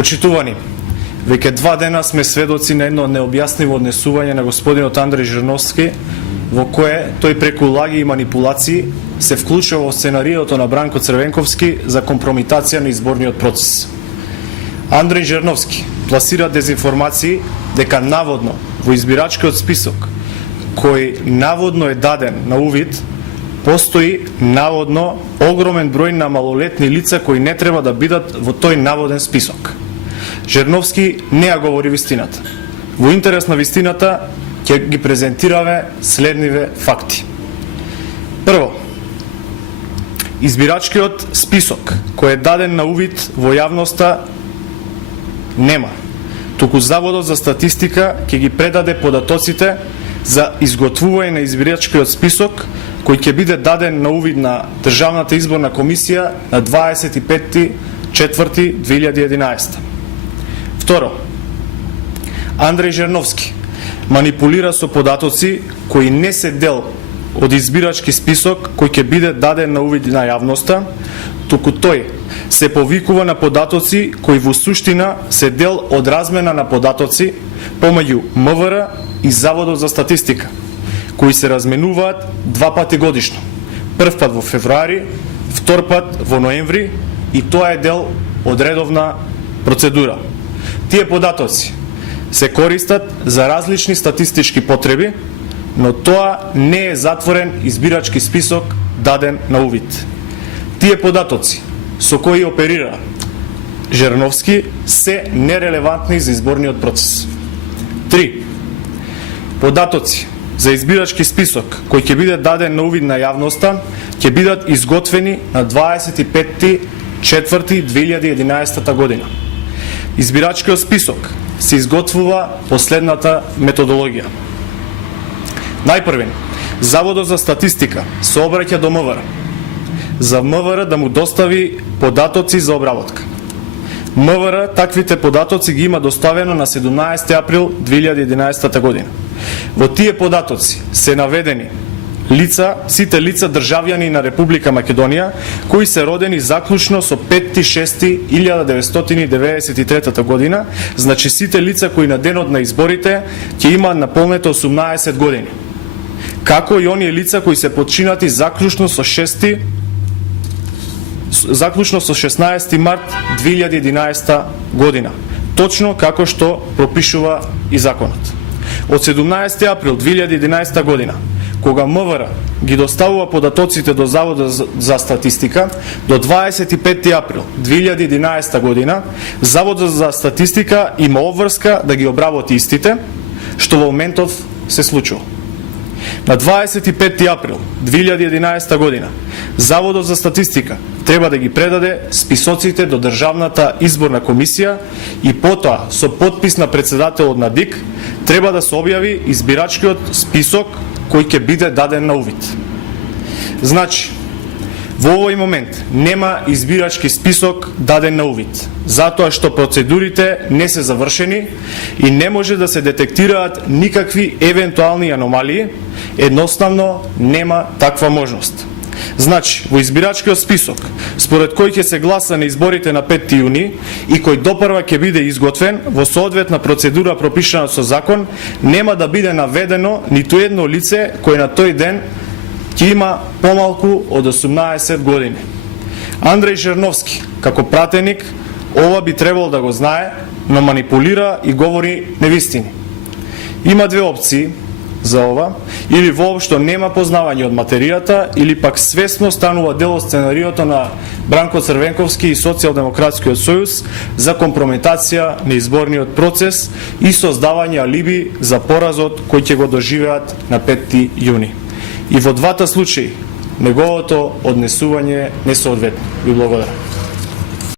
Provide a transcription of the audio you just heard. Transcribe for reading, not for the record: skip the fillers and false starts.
Почитувани, веќе 2 дена сме сведоци на едно необјаснимо однесување на господинот Андреј Жирновски, во кое тој преку лаги и манипулации се вклучува во сценариото на Бранко Црвенковски за компромитација на изборниот процес. Андреј Жирновски пласира дезинформации дека наводно во избирачкиот список, кој наводно е даден на увид, постои наводно огромен број на малолетни лица кои не треба да бидат во тој наводен список. Жирновски не ја говори вистината. Во интерес на вистината ќе ги презентираме следниве факти. Прво, избирачкиот список кој е даден на увид во јавноста нема. Туку Заводот за статистика ќе ги предаде податоците за изготвување на избирачкиот список кој ќе биде даден на увид на Државната изборна комисија на 25.4.2011. Второ, Андреј Жирновски манипулира со податоци кои не се дел од избирачки список кој ќе биде даден на увид на јавноста, туку тој се повикува на податоци кои во суштина се дел од размена на податоци помеѓу МВР и Заводот за статистика, кои се разменуваат 2 пати годишно. Прв пат во февруари, втор пат во ноември, и тоа е дел од редовна процедура. Тие податоци се користат за различни статистички потреби, но тоа не е затворен избирачки список даден на увид. Тие податоци со кои оперира Жирновски се нерелевантни за изборниот процес. 3. Податоци за избирачки список кој ќе биде даден на увид на јавноста ќе бидат изготвени на 25.4.2011 година. Избирачкиот список се изготвува последната методологија. Најпрвен, Заводот за статистика се обраќа до МВР, за МВР да му достави податоци за обработка. МВР таквите податоци ги има доставено на 17 април 2011 година. Во тие податоци се наведени лица, сите лица државјани на Република Македонија кои се родени заклучно со 5.6.1993 година, значи сите лица кои на денот на изборите ќе имаат наполнете 18 години, како и оние лица кои се починати заклучно со 16 март 2011 година, точно како што пропишува и законот. Од 17 април 2011 година, кога МВР ги доставува податоците до Заводот за статистика, до 25 април 2011 година, Заводот за статистика има обврска да ги обработи истите, што во моментов се случува. На 25 април 2011 година, Заводот за статистика треба да ги предаде списоците до Државната изборна комисија и потоа со подпис на председателот на ДИК треба да се објави избирачкиот список кој ќе биде даден на увид. Значи, во овој момент нема избирачки список даден на увид, затоа што процедурите не се завршени и не може да се детектираат никакви евентуални аномалии, едноставно нема таква можност. Значи, во избирачкиот список, според кој ќе се гласа на изборите на 5 јуни и кој допрва ќе биде изготвен во соодветна процедура пропишана со закон, нема да биде наведено ниту едно лице кој на тој ден ќе има помалку од 18 години. Андреј Жирновски, како пратеник, ова би требало да го знае, но манипулира и говори невистини. Има две опции за ова: или воопшто нема познавање од материјата, или пак свесно станува дел од сценариото на Бранко Црвенковски и Социјалдемократскиот сојуз за компрометација на изборниот процес и создавање алиби за поразот кој ќе го доживеат на 5 јуни. И во двата случаи неговото однесување не соодветно. Ви благодарам.